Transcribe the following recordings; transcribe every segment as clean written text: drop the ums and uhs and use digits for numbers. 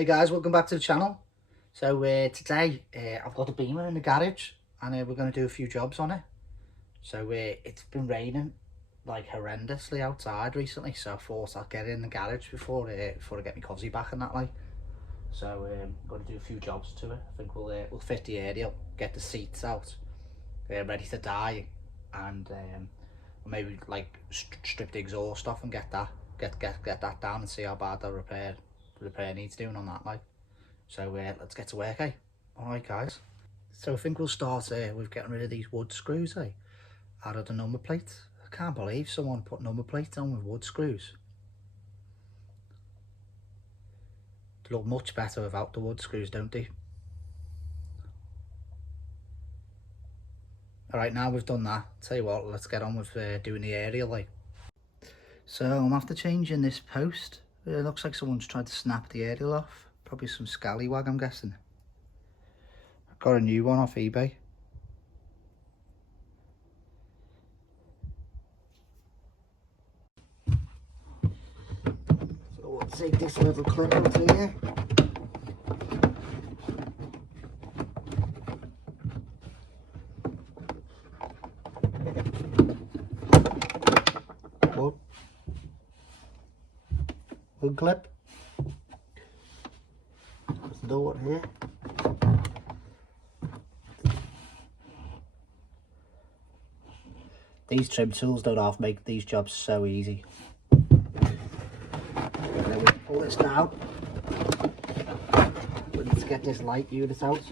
Hey guys, welcome back to the channel. So today I've got a beamer in the garage and we're going to do a few jobs on it. So it's been raining like horrendously outside recently, so I thought I'd get in the garage before I get my cosy back and that like. So I'm going to do a few jobs to it. I think we'll fit the area, get the seats out, ready to dye, and maybe like strip the exhaust off and get that down and see how bad the repair needs doing on that like. So let's get to work, eh? Alright guys, so I think we'll start with getting rid of these wood screws out of the number plate. I can't believe someone put number plates on with wood screws. They look much better without the wood screws, don't they? Alright, now we've done that, tell you what, let's get on with doing the area like. So I'm after changing this post. It looks like someone's tried to snap the aerial off. Probably some scallywag, I'm guessing. I got a new one off eBay. So we'll take this little clip out here. One clip. There's another one here. These trim tools don't half make these jobs so easy. Then we pull this down. We need to get this light unit out.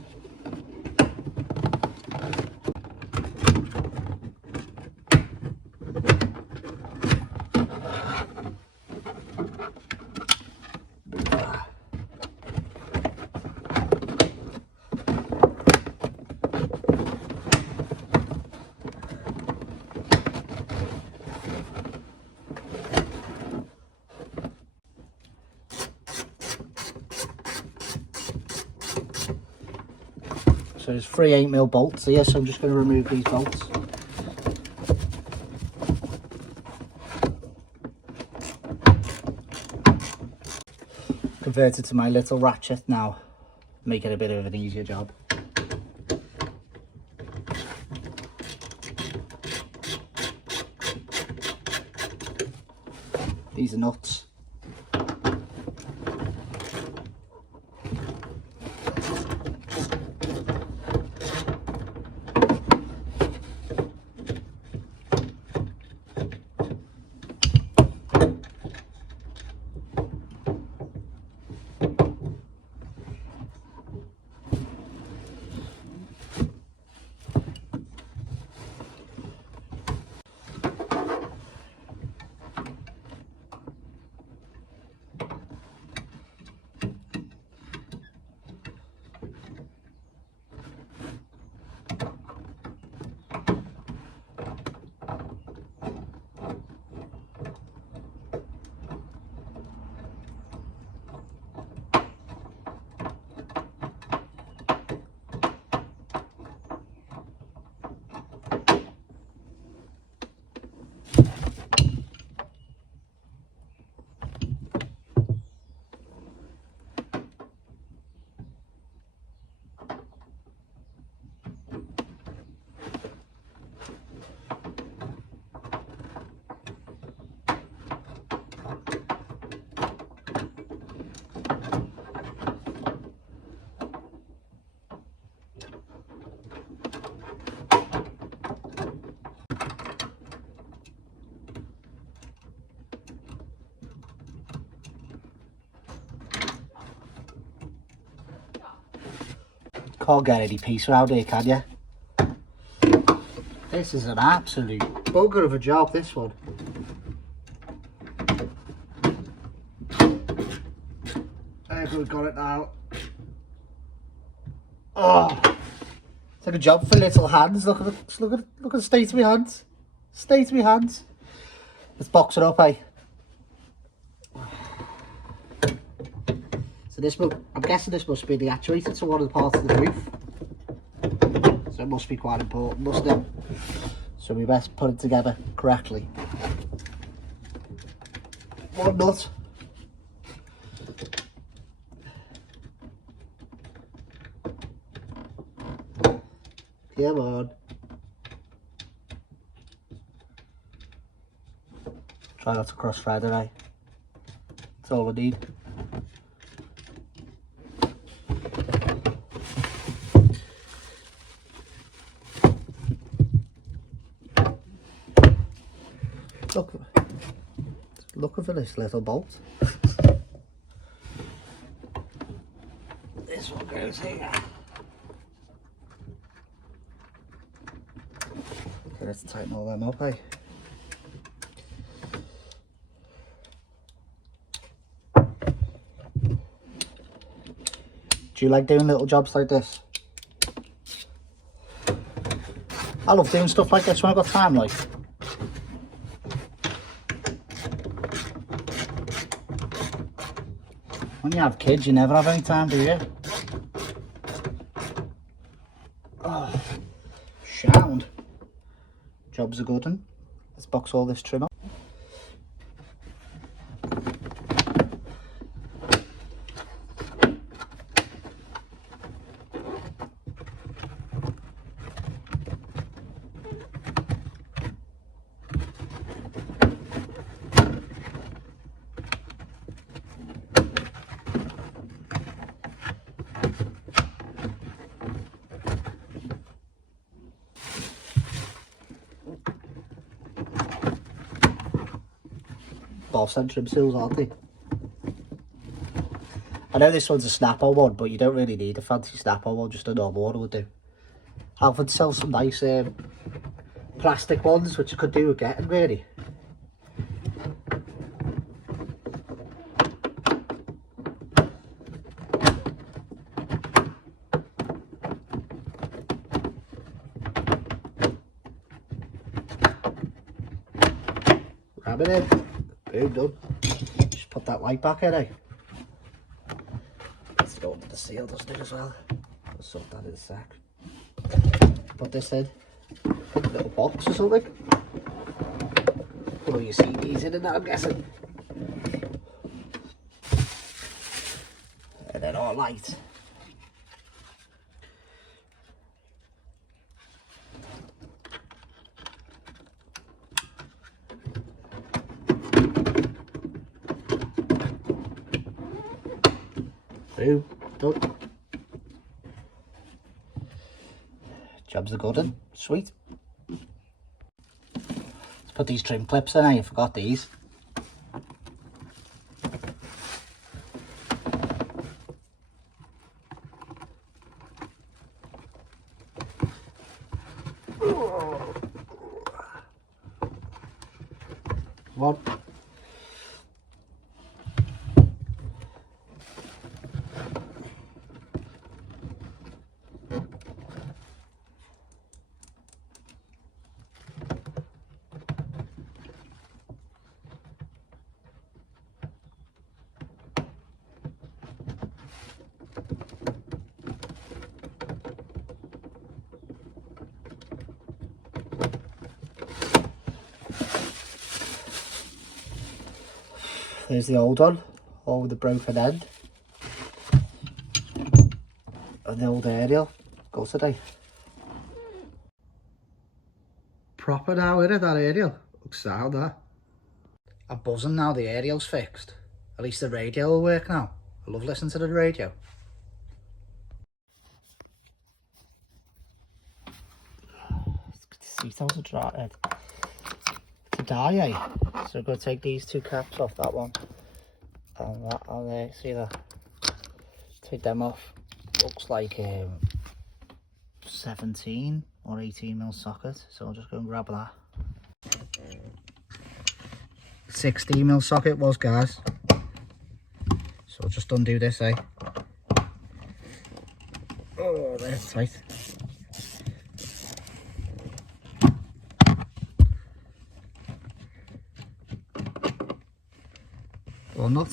So there's 3 8mm bolts here, so I'm just going to remove these bolts. Convert it to my little ratchet now, make it a bit of an easier job. These are nuts. Can't get any peace around here, can you? This is an absolute bugger of a job, this one. We've got it now. Oh, it's like a job for little hands. Look at the state of my hands. State of my hands. Let's box it up, eh? So I'm guessing this must be the actuator to one of the parts of the roof. So it must be quite important, mustn't it? So we best put it together correctly. One nut. Come on. Try not to cross thread it, eh? That's all I need. Looking for this little bolt. This one goes here. Okay, let's tighten all them up, eh? Do you like doing little jobs like this? I love doing stuff like this when I've got time, like. When you have kids, you never have any time, do you? Oh, sound. Job's a good one. Let's box all this trim up. Both end trim seals, aren't they? I know this one's a snapper one, but you don't really need a fancy snapper one, just a normal one would do. Alfred sells some nice plastic ones, which I could do with getting, really. Grab it in. Boom, done. Just put that light back in, eh? Let's go under the seal, doesn't it, as well? I'll sort that in a sec. Put this in. Put a little box or something. Put all your CDs in that, I'm guessing. And then our light. Boom, done. Job's a good one, sweet. Let's put these trim clips in, I forgot these. One. There's the old one, all with the broken end. And the old aerial, goes today. Proper now, isn't it, that aerial? Looks sound, that. I'm buzzing now the aerial's fixed. At least the radio will work now. I love listening to the radio. Seat out to die, eh? So I'm going to take these two caps off, that one and that on there. See that? Take them off. Looks like 17 or 18 mil socket, so I'll just go and grab that. 16 mil socket was, guys. So I'll just undo this, eh? Oh, that's tight. Or not.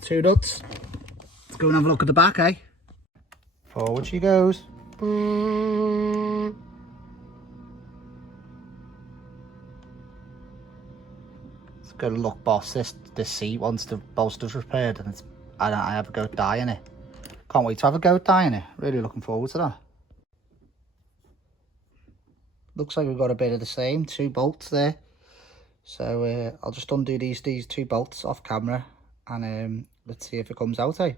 Two nuts. Let's go and have a look at the back, eh? Forward she goes. It's good luck, boss. This seat, once the bolster's repaired, and I have a goat die in it. Can't wait to have a goat die in it. Really looking forward to that. Looks like we've got a bit of the same, 2 bolts there. So I'll just undo these 2 bolts off camera, and let's see if it comes out, eh?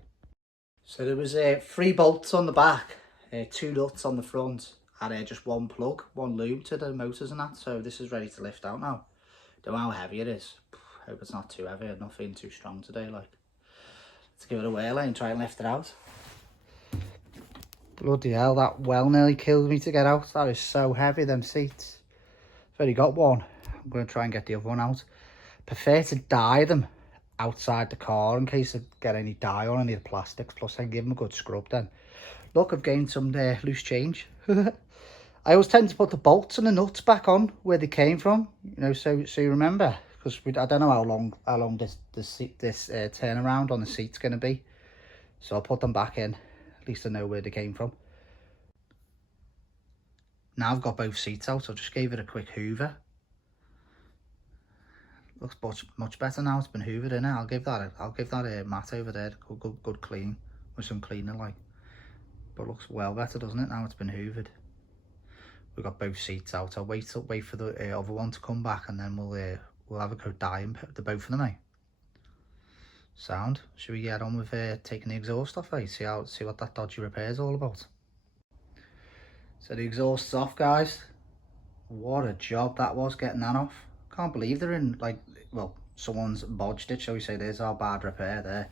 So there was 3 bolts on the back, 2 nuts on the front, and just 1 plug, 1 loop to the motors and that. So this is ready to lift out now. Don't know how heavy it is. Hope it's not too heavy. I'm not feeling too strong today. Like, let's give it a whirl and try and lift it out. Bloody hell, that well nearly killed me to get out. That is so heavy, them seats. I've only got one. I'm going to try and get the other one out. Prefer to dye them outside the car in case I get any dye on any of the plastics. Plus, I can give them a good scrub then. Look, I've gained some loose change. I always tend to put the bolts and the nuts back on where they came from. You know, so you remember. Because I don't know how long this turnaround on the seat's going to be. So I'll put them back in. At least I know where they came from. Now I've got both seats out, I just gave it a quick hoover. Looks much better now. It's been hoovered in it. I'll give that a mat over there, good clean with some cleaner like. But looks well better, doesn't it? Now it's been hoovered. We've got both seats out. I'll wait for the other one to come back, and then we'll have a go dyeing the both of them, eh? Sound. Should we get on with taking the exhaust off, eh? See what that dodgy repair is all about. So the exhaust's off, guys. What a job that was getting that off. Can't believe they're in, like, well, someone's bodged it, shall we say. There's our bad repair there.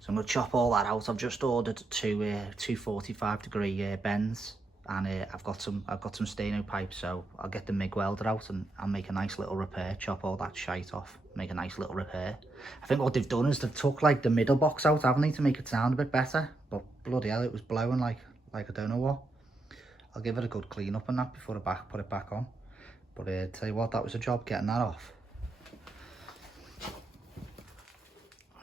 So I'm going to chop all that out. I've just ordered two 45-degree bends, and I've got some steno pipe, so I'll get the MIG welder out and I'll make a nice little repair, chop all that shite off, make a nice little repair. I think what they've done is they've took like the middle box out, haven't they, to make it sound a bit better, but bloody hell, it was blowing like I don't know what. I'll give it a good clean up and that before I put it back on. But tell you what, that was a job getting that off.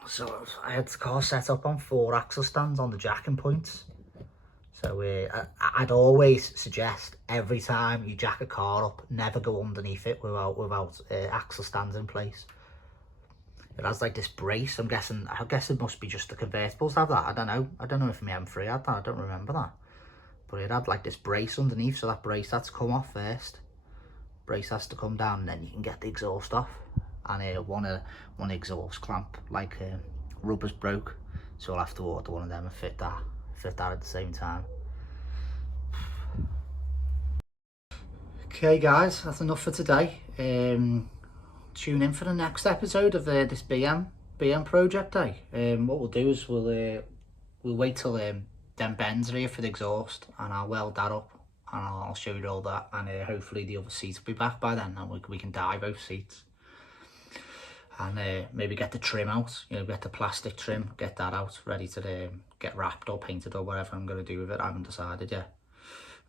So I had the car set up on 4 axle stands on the jacking points. So I'd always suggest every time you jack a car up, never go underneath it without axle stands in place. It has like this brace. I guess it must be just the convertibles have that. I don't know if my M3 had that. I don't remember that. But it had like this brace underneath, so that brace had to come off first. Brace has to come down, and then you can get the exhaust off. And one exhaust clamp, like rubber's broke, so I'll have to order one of them and fit that at the same time. Okay guys, that's enough for today. Tune in for the next episode of this BM project, eh? What we'll do is we'll wait till them bends are here for the exhaust, and I'll weld that up, and I'll show you all that, and hopefully the other seats will be back by then, and we can dye both seats. And maybe get the trim out, you know, get the plastic trim, get that out, ready to get wrapped or painted or whatever I'm going to do with it. I haven't decided yet.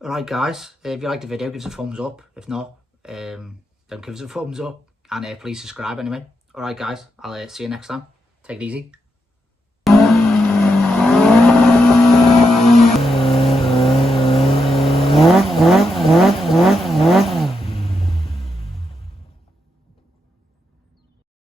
Alright guys, if you liked the video, give us a thumbs up. If not, don't give us a thumbs up. And please subscribe anyway. Alright guys, I'll see you next time. Take it easy.